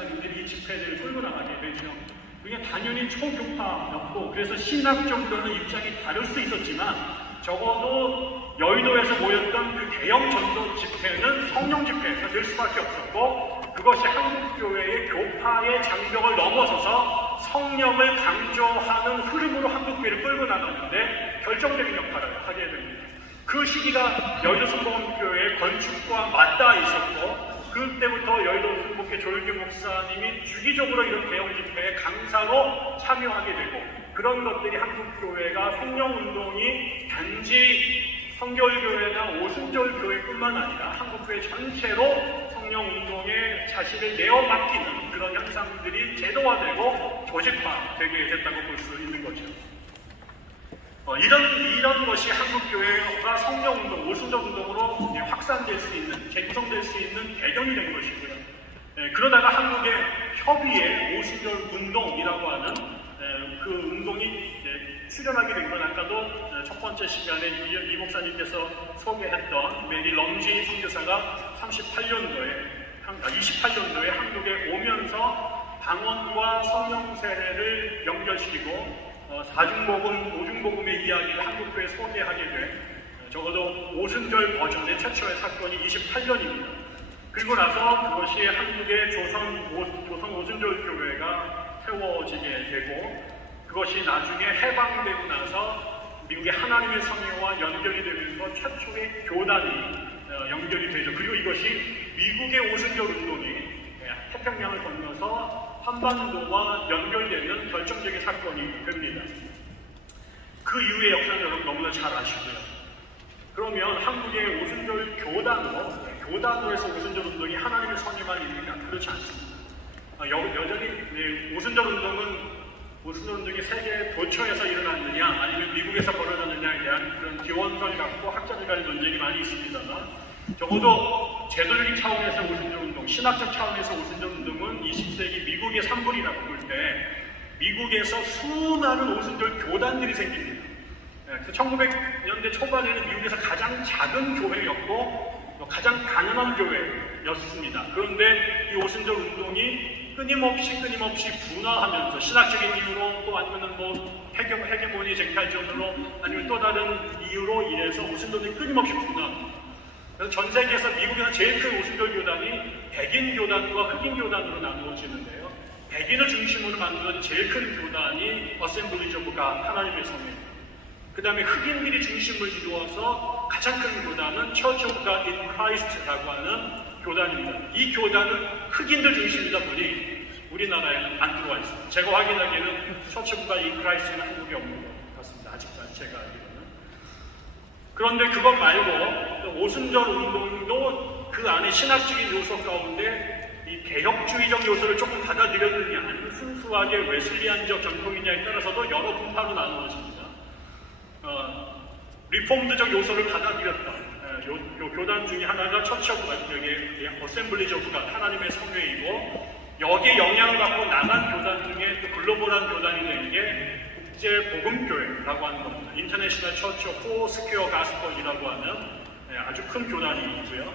목사님들이 이 집회를 끌고 나가게 되죠. 그게 당연히 초교파였고, 그래서 신학적으로는 입장이 다를 수 있었지만 적어도 여의도에서 모였던 그 개혁 전도 집회는 성령 집회가 될 수밖에 없었고, 그것이 한국교회의 교파의 장벽을 넘어서서 성령을 강조하는 흐름으로 한국교회를 끌고 나가는데 결정적인 역할을 하게 됩니다. 그 시기가 여의도 순복음교회의 건축과 맞닿아 있었고, 그때부터 여의도 순복음교회 조일규 목사님이 주기적으로 이런 개혁 집회에 강사로 참여하게 되고, 그런 것들이 한국교회가 성령운동이 단지 성결교회나 오순절교회뿐만 아니라 한국교회 전체로 성령운동에 자신을 내어 맡기는 그런 현상들이 제도화되고 조직화되게 됐다고 볼 수 있는 거죠. 이런 것이 한국교회가 성령운동, 오순절운동으로 확산될 수 있는, 재구성될 수 있는 배경이 된 것이고요. 그러다가 한국의 협의회 오순절운동이라고 하는 그 운동이 출현하게 된 건 아까도 첫 번째 시간에 이 목사님께서 소개했던 메리 럼지 선교사가 28년도에 한국에 오면서 방언과 성령 세례를 연결시키고 사중복음, 오중복음의 이야기를 한국교회에 소개하게 된 적어도 오순절 버전의 최초의 사건이 28년입니다. 그리고 나서 그것이 한국의 조선 오순절 교회가 세워지게 되고, 그것이 나중에 해방되고 나서 미국의 하나님의 성회와 연결이 되면서 최초의 교단이 연결이 되죠. 그리고 이것이 미국의 오순절 운동이 태평양을 건너서 한반도와 연결되는 결정적인 사건이 됩니다. 그 이후의 역사는 여러분 너무나 잘 아시고요. 그러면 한국의 오순절 교단으로 해서 오순절 운동이 하나님의 성회만 있느냐? 그렇지 않습니다. 여전히 오순절 운동이 세계 도처에서 일어났느냐, 아니면 미국에서 벌어졌느냐에 대한 그런 기원설 갖고 학자들 간의 논쟁이 많이 있습니다만, 적어도 제도적인 차원에서 오순절 운동, 신학적 차원에서 오순절 운동은 20세기 미국의 산물이라고 볼 때 미국에서 수많은 오순절 교단들이 생깁니다. 1900년대 초반에는 미국에서 가장 작은 교회였고 가장 가난한 교회였습니다. 그런데 이 오순절 운동이 끊임없이 분화하면서 신학적인 이유로, 또 아니면 헤게모니 쟁탈전으로, 아니면 또 다른 이유로 인해서 오순절이 끊임없이 분화합니다. 그래서 전 세계에서 미국에서 제일 큰 오순절 교단이 백인 교단과 흑인 교단으로 나누어지는데요. 백인을 중심으로 만들어진 제일 큰 교단이 어셈블리지 오브 갓, 하나님의 성회. 그 다음에 흑인들이 중심을 이루어서 가장 큰 교단은 처치 오브 갓 인 크라이스트라고 하는 교단입니다. 이 교단은 흑인들 중심이다 보니 우리나라에는 안 들어와 있습니다. 제가 확인하기에는 처치 오브 갓 인 크라이스트는 한국에 없는 것 같습니다. 아직까지 제가 알기로는. 그런데 그것 말고 오순절 운동도 그 안에 신학적인 요소 가운데 이 개혁주의적 요소를 조금 받아들였느냐, 아니면 순수하게 웨슬리안적 전통이냐에 따라서도 여러 분파로 나누어집니다. 리폼드적 요소를 받아들였던 교단 중에 하나가 처치 오브 갓, 여기 어셈블리지 오브 갓, 하나님의 성회이고, 여기에 영향을 받고 나간 교단 중에 또 글로벌한 교단이 된 게 국제 복음교회라고 하는 겁니다. 인터내셔널 처치 오브 포스퀘어 가스펠이라고 하는 아주 큰 교단이 있고요.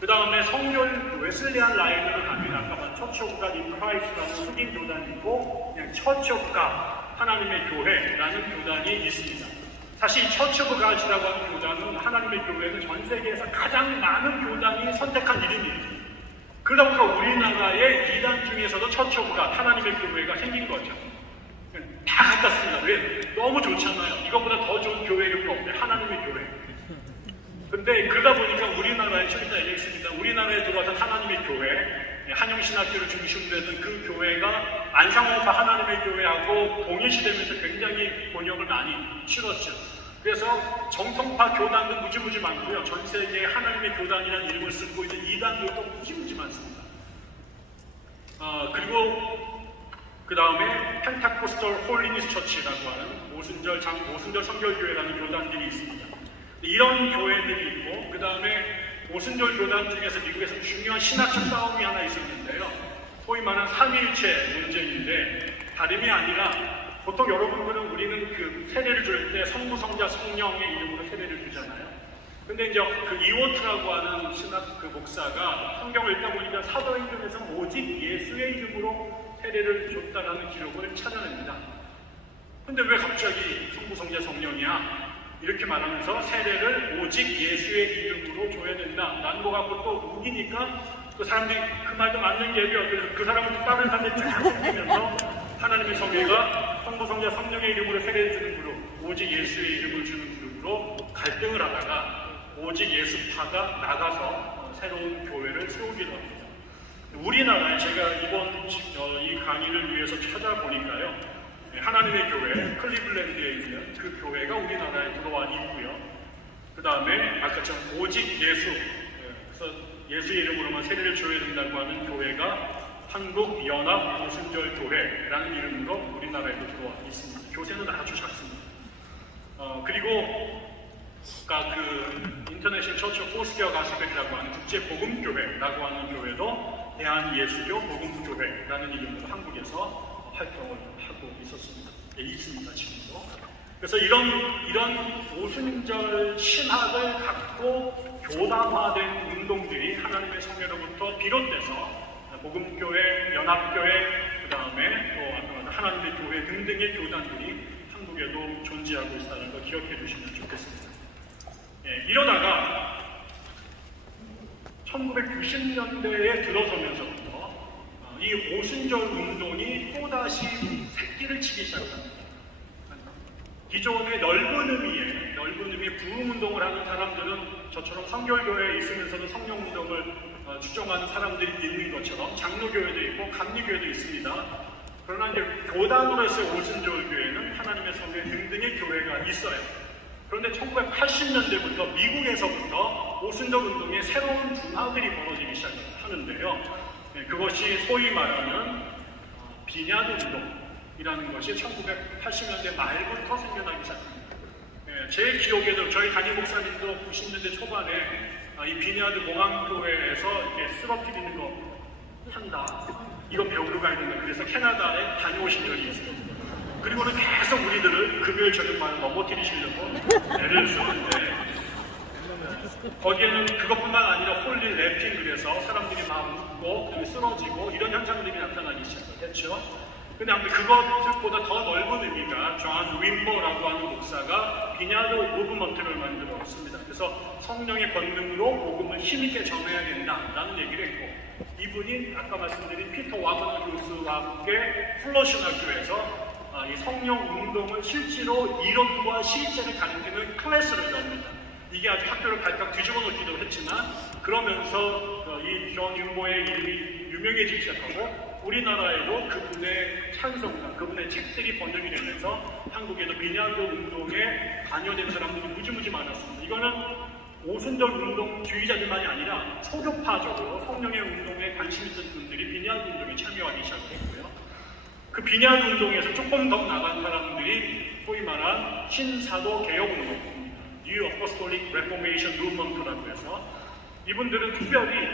그 다음에 성결 웨슬리안 라인으로 가면 아까 본 처치 오브 갓 인 크라이스트라는 흑인 교단이 있고, 그냥 처치 오브 갓, 하나님의 교회라는 교단이 있습니다. 사실 처치 오브 갓이라고 하는 교단은, 하나님의 교회는 전 세계에서 가장 많은 교단이 선택한 이름입니다. 그러다 보니까 우리나라의 이단 중에서도 처치 오브 갓, 하나님의 교회가 생긴 거죠. 다 같았습니다. 왜? 너무 좋잖아요. 이것보다 더 좋은 교회 이름이 없어요. 하나님의 교회. 근데 그러다 보니까 우리나라에, 좀 이따 얘기했습니다. 우리나라에 들어와서 하나님의 교회, 한영신학교를 중심으로 했던 그 교회가 안상홍파 하나님의 교회하고 동일시되면서 굉장히 번역을 많이 치렀죠. 그래서 정통파 교단도 무지무지 많고요. 전 세계에 하나님의 교단이라는 이름을 쓰고 있는 이단들도 무지무지 많습니다. 그리고 그 다음에 펜타코스털 홀리니스 처치라고 하는 오순절 성결교회라는 교단들이 있습니다. 이런 교회들이 있고, 그 다음에 오순절 교단 중에서 미국에서 중요한 신학적 싸움이 하나 있었는데요. 소위 말하는 삼일체 논쟁인데, 다름이 아니라 보통 여러분들은 우리는 그 세례를 줄 때 성부, 성자, 성령의 이름으로 세례를 주잖아요. 근데 이제 그 이워트라고 하는 신학 그 목사가 성경을 읽다 보니까 사도행전에서 오직 예수의 이름으로 세례를 줬다라는 기록을 찾아냅니다. 근데 왜 갑자기 성부, 성자, 성령이야? 이렇게 말하면서 세례를 오직 예수의 이름으로 줘야 된다라는 거 갖고 또 우기니까 그 사람들이 그 말도 맞는 얘기야. 그래서 그 사람을 다른 사람들이 쫙 숨기면서 하나님의 성회가 성부, 성자, 성령의 이름으로 세례를 주는 그룹, 오직 예수의 이름을 주는 그룹으로 갈등을 하다가 오직 예수파가 나가서 새로운 교회를 세우기도 합니다. 우리나라에 제가 이번 이 강의를 위해서 찾아보니까요, 하나님의 교회, 클리블랜드에 있는 그 교회가 우리나라에 들어와 있고요. 그 다음에 아까처럼 오직 예수, 그래서 예수 이름으로만 세례를 줘야 된다고 하는 교회가 한국연합 오순절 교회라는 이름으로 우리나라에도 들어와 있습니다. 교세는 아주 작습니다. 그리고 그 인터내셔널 처치 오브 포스케어 가스펠이라고 하는 국제 복음교회라고 하는 교회도 대한예수교 복음교회라는 이름으로 한국에서 활동을 하고 있습니다. 지금도. 그래서 이런 오순절 신학을 갖고 교단화된 운동들이 하나님의 성회로부터 비롯돼서 복음교회, 연합교회, 그 다음에 또 하나님의 교회 등등의 교단들이 한국에도 존재하고 있다는 걸 기억해 주시면 좋겠습니다. 이러다가 1990년대에 들어서면서부터 이 오순절 운동이 또다시 새끼를 치기 시작합니다. 기존의 넓은 의미의 부흥운동을 하는 사람들은 저처럼 성결교회에 있으면서도 성령운동을 추종하는 사람들이 있는 것처럼 장로교회도 있고 감리교회도 있습니다. 그러나 이제 교단으로서의 오순절 교회는 하나님의 성회 등등의 교회가 있어요. 그런데 1980년대부터 미국에서부터 오순절 운동의 새로운 분화들이 벌어지기 시작하는데요. 그것이 소위 말하는 비냐드 운동이라는 것이 1980년대 말부터 생겨나기 시작합니다. 제 기억에도 저희 담임 목사님도 90년대 초반에 이 비냐드 공항교회에서 이렇게 쓰러뜨리는 거 한다. 이거 배우러 가야 된다. 그래서 캐나다에 다녀오신 적이 있어요. 그리고는 계속 우리들을 금요일 저녁만 넘어뜨리시려고 애를 쓰는데 거기에는 그것뿐만 아니라 홀리 랩핑 그래서 사람들이 막 웃고 쓰러지고 이런 현상들이 나타나기 시작했죠. 근데 아무튼 그것보다 더 넓은 의미가 존 윈버라고 하는 목사가 비냐드 무브먼트를 만들었습니다. 그래서 성령의 권능으로 복음을 힘있게 전해야 된다라는 얘기를 했고, 이분이 아까 말씀드린 피터 와그너루스와 함께 플러시나 교회에서 이 성령 운동을 실제로 이론과 실제를 가르치는 클래스를 엽니다. 이게 아주 학교를 발칵 뒤집어 놓기도 했지만 그러면서 이 존 윈버의 이름이 유명해지기 시작하고 우리나라에도 그분의 찬송가, 그분의 책들이 번역이 되면서 한국에도 비냐드 운동에 관여된 사람들이 무지무지 많았습니다. 이거는 오순절 운동주의자들만이 아니라 초교파적으로 성령의 운동에 관심 있던 분들이 비냐드 운동에 참여하기 시작했고요. 그 비냐드 운동에서 조금 더 나간 사람들이 소위 말한 신사도 개혁 운동입니다. New Apostolic Reformation Movement라고 해서 이분들은 특별히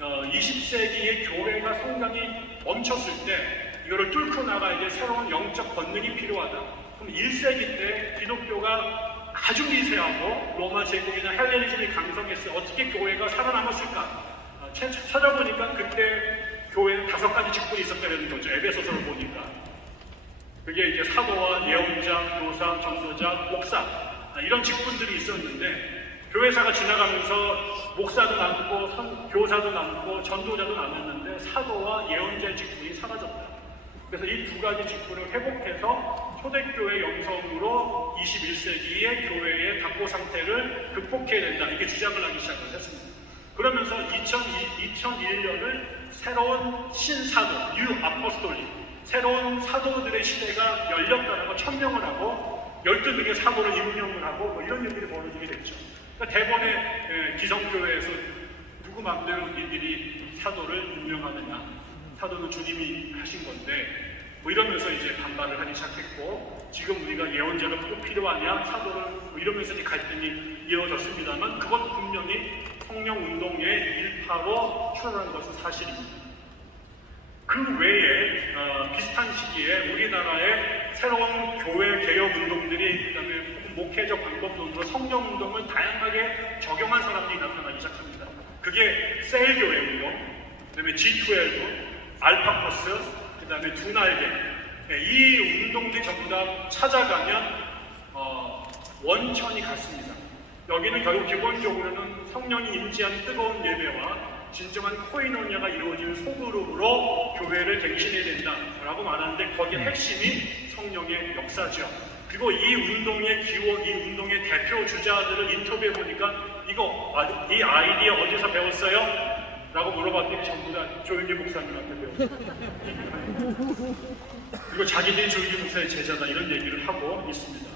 20세기의 교회가 성장이 멈췄을 때 이거를 뚫고 나가야 될 새로운 영적 권능이 필요하다. 그럼 1세기 때 기독교가 아주 미세하고 로마 제국이나 헬레니즘이 강성했어요. 어떻게 교회가 살아남았을까? 찾아보니까 그때 교회는 5가지 직분이 있었다는 거죠. 에베소서를 보니까. 그게 이제 사도와 예언자, 교사, 전도자, 목사 이런 직분들이 있었는데 교회사가 지나가면서 목사도 남고 교사도 남고 전도자도 남았는데 사도와 예언자의 직분이 사라졌다. 그래서 이 2가지 직분을 회복해서 초대교회 영성으로 21세기의 교회의 답보 상태를 극복해야 된다. 이렇게 주장을 하기 시작을 했습니다. 그러면서 2001년을 새로운 신사도, 뉴 아포스톨릭, 새로운 사도들의 시대가 열렸다라고 천명을 하고 12명의 사도를 임명을 하고 뭐 이런 일들이 벌어지게 됐죠. 그러니까 대번에 기성교회에서 누구 마음대로 이들이 사도를 임명하느냐, 사도는 주님이 하신 건데 뭐 이러면서 이제 반발을 하기 시작했고, 지금 우리가 예언자가 꼭 필요하냐, 사도를 뭐 이러면서 이제 갈등이 이어졌습니다만 그것도 분명히 성령 운동의 일파로 출현한 것은 사실입니다. 그 외에 비슷한 시기에 우리나라의 새로운 교회 개혁 운동들이, 그다음에 목회적 방법론으로 성령 운동을 다양하게 적용한 사람들이 나타나기 시작합니다. 그게 셀교회 운동, 그 다음에 G12, 알파코스, 그 다음에 두 날개. 이 운동들이 전부 다 찾아가면 원천이 같습니다. 여기는 결국 기본적으로는 성령이 임재한 뜨거운 예배와 진정한 코이노니아가 이루어지는 소그룹으로 교회를 갱신해야 된다라고 말하는데 거기에 핵심이 성령의 역사죠. 그리고 이 운동의 기원, 이 운동의 대표 주자들을 인터뷰해 보니까 이 아이디어 어디서 배웠어요? 라고 물어봤더니 전부 다 조윤기 목사님한테 배웠어요. 그리고 자기들이 조윤기 목사의 제자다 이런 얘기를 하고 있습니다.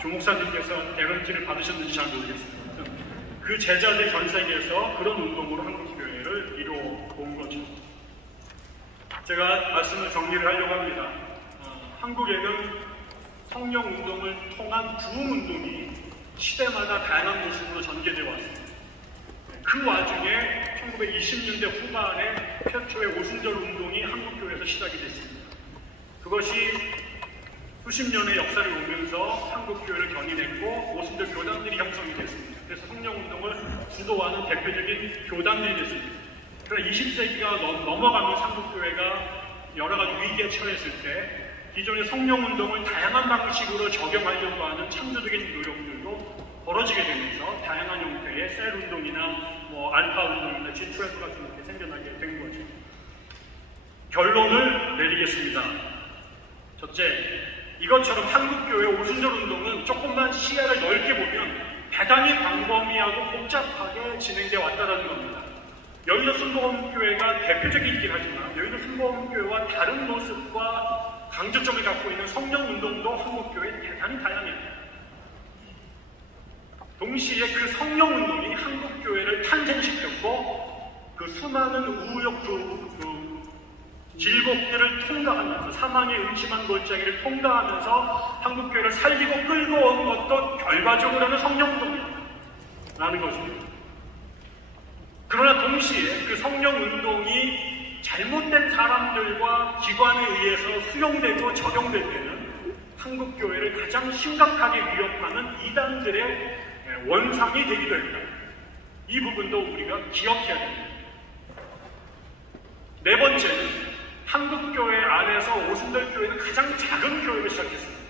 조 목사님께서 개런티를 받으셨는지 잘 모르겠습니다. 그 제자들 전 세계에서 그런 운동으로 한국교회를 이루어온 거죠. 제가 말씀을 정리를 하려고 합니다. 한국에는 성령 운동을 통한 부흥 운동이 시대마다 다양한 모습으로 전개되어 왔습니다. 그 와중에 1920년대 후반에 최초의 오순절 운동이 한국교회에서 시작이 됐습니다. 그것이 수십 년의 역사를 오면서 한국교회를 견인했고 오순절 교단들이 형성이 됐습니다. 그래서 성령운동을 주도하는 대표적인 교단들이 됐습니다. 그러나 20세기가 넘어가면서 한국교회가 여러 가지 위기에 처했을 때 기존의 성령운동을 다양한 방식으로 적용하려고 하는 창조적인 노력들도 벌어지게 되면서 다양한 형태의 셀운동이나 알파운동이나 G12 같은 게 생겨나게 된 거죠. 결론을 내리겠습니다. 첫째, 이것처럼 한국교회 오순절 운동은 조금만 시야를 넓게 보면 대단히 광범위하고 복잡하게 진행되어 왔다는 겁니다. 여의도 순복음교회가 대표적이긴 하지만 여의도 순복음교회와 다른 모습과 강조점을 갖고 있는 성령운동도 한국교회에 대단히 다양해요. 동시에 그 성령운동이 한국교회를 탄생시켰고 그 수많은 우욕, 질곡들을 통과하면서 사망의 음침한 골짜기를 통과하면서 한국교회를 살리고 끌고 온 것도 결과적으로는 성령운동이다 라는 것입니다. 그러나 동시에 그 성령운동이 잘못된 사람들과 기관에 의해서 수용되고 적용될 때는 한국교회를 가장 심각하게 위협하는 이단들의 원상이 되기도 했다. 이 부분도 우리가 기억해야 됩니다. 네 번째는 한국교회 안에서 오순절교회는 가장 작은 교회로 시작했습니다.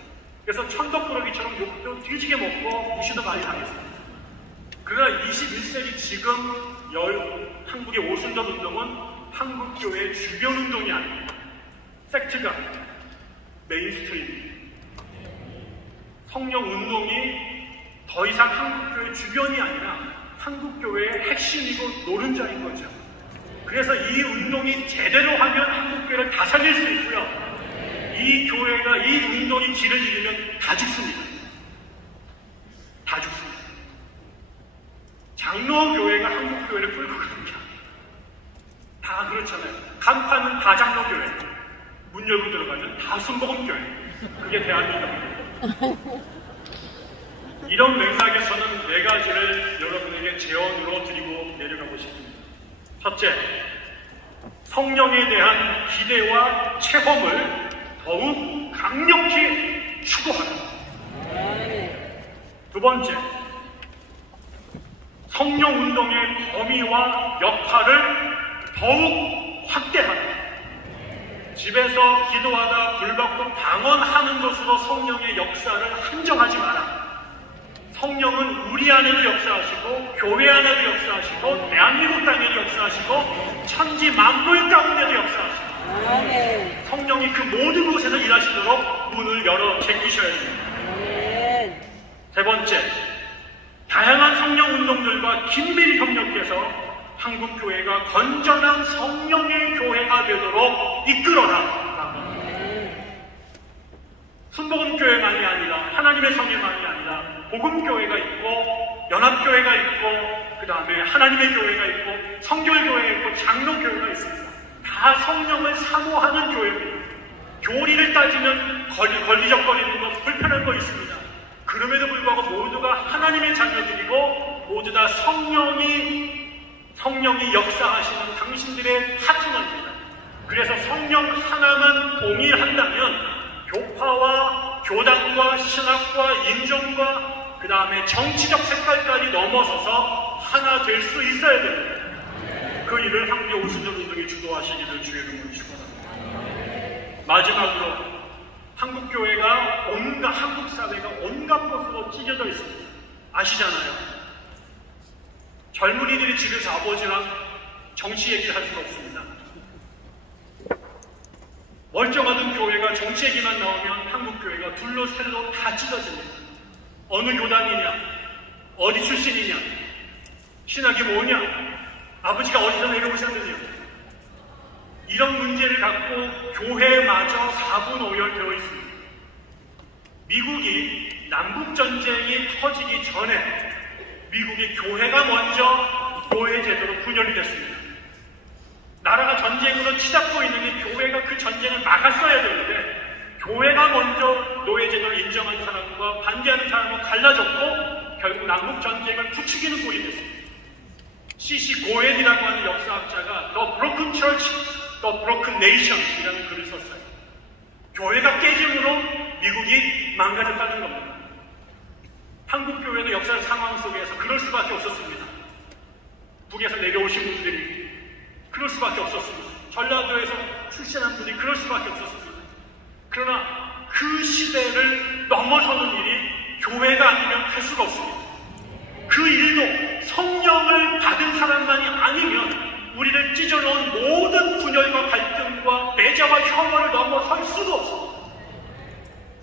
그래서 천덕꾸러기처럼 욕도 뒤지게 먹고 무시도 많이 당했습니다. 그러나 21세기 지금 한국의 오순절 운동은 한국교회의 주변 운동이 아닙니다. 섹트가 메인스트림. 성령 운동이 더 이상 한국교회 주변이 아니라 한국교회의 핵심이고 노른자인 거죠. 그래서 이 운동이 제대로 하면 한국교회를 다 살릴 수 있고요. 이 교회가 이 운동이 길을 잃으면 다 죽습니다. 다 죽습니다. 장로교회가 한국교회를 끌고 가는 게 아니에요. 다 그렇잖아요. 간판은 다 장로교회. 문 열고 들어가면 다 순복음교회. 그게 대한민국입니다. 이런 맥락에서는 네 가지를 여러분에게 제언으로 드리고 내려가고 싶습니다. 첫째, 성령에 대한 기대와 체험을 더욱 강력히 추구하라. 두 번째, 성령운동의 범위와 역할을 더욱 확대하라. 집에서 기도하다 불받고 방언하는 것으로 성령의 역사를 한정하지 마라. 성령은 우리 안에도 역사하시고 교회 안에도 역사하시고 대한민국 땅에도 역사하시고 천지 만물 가운데도 역사하시고 성령이 그 모든 곳에서 일하시도록 문을 열어 제끼셔야 됩니다. 세 번째, 다양한 성령 운동들과 긴밀히 협력해서 한국교회가 건전한 성령의 교회가 되도록 이끌어라. 순복음교회만이 아니라 하나님의 성회만이 아니라 복음교회가 있고 연합교회가 있고 그 다음에 하나님의 교회가 있고 성결교회가 있고 장로교회가 있습니다. 다 성령을 사모하는 교회입니다. 교리를 따지면 걸리적거리는 거 불편한 거 있습니다. 그럼에도 불구하고 모두가 하나님의 자녀들이고 모두 다 성령이 역사하시는 당신들의 파트너입니다. 그래서 성령 하나만 동일한다면 교파와 교단과 신학과 인종과 그 다음에 정치적 색깔까지 넘어서서 하나 될 수 있어야 됩니다. 그 일을 한국의 오순절 운동이 주도하시기를 주의 이름으로 축원합니다. 마지막으로 한국교회가 한국 사회가 온갖 것으로 찢어져 있습니다. 아시잖아요. 젊은이들이 집에서 아버지랑 정치 얘기를 할 수가 없습니다. 멀쩡하던 교회가 정치 얘기만 나오면 한국교회가 둘로 셀로 다 찢어집니다. 어느 교단이냐, 어디 출신이냐, 신학이 뭐냐, 아버지가 어디서 내려오셨느냐, 이런 문제를 갖고 교회마저 4분 오열되어 있습니다. 미국이 남북전쟁이 터지기 전에 미국의 교회가 먼저 노예제도로 분열이 됐습니다. 나라가 전쟁으로 치닫고 있는 게 교회가 그 전쟁을 막았어야 되는데 교회가 먼저 노예제도를 인정한 사람과 반대하는 사람과 갈라졌고 결국 남북전쟁을 부추기는 꼴이 됐습니다. C.C. 고엔이라고 하는 역사학자가 The Broken Church, The Broken Nation 이라는 글을 썼어요. 교회가 깨짐으로 미국이 망가졌다는 겁니다. 한국교회도 역사의 상황 속에서 그럴 수밖에 없었습니다. 북에서 내려오신 분들이 그럴 수밖에 없었습니다. 전라도에서 출신한 분들이 그럴 수밖에 없었습니다. 그러나 그 시대를 넘어서는 일이 교회가 아니면 할 수가 없습니다. 그 일도 성령을 받은 사람만이 아니면 우리를 찢어놓은 모든 분열과 갈등과 매자와 혐오를 넘어설 수도 없습니다.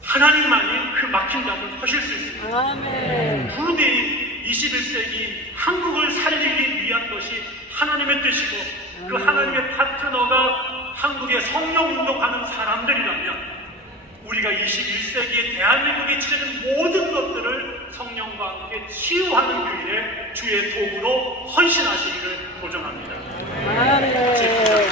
하나님만이 그 막힌 담을 허실 수 있습니다. 아멘. 부디 21세기 한국을 살리기 위한 것이 하나님의 뜻이고 그 하나님의 파트너가 한국의 성령운동하는 사람들이라면 우리가 21세기에 대한민국에 찢어진 모든 것들을 성령과 함께 치유하는 교회의 주의 도구로 헌신하시기를 보존합니다. 아멘.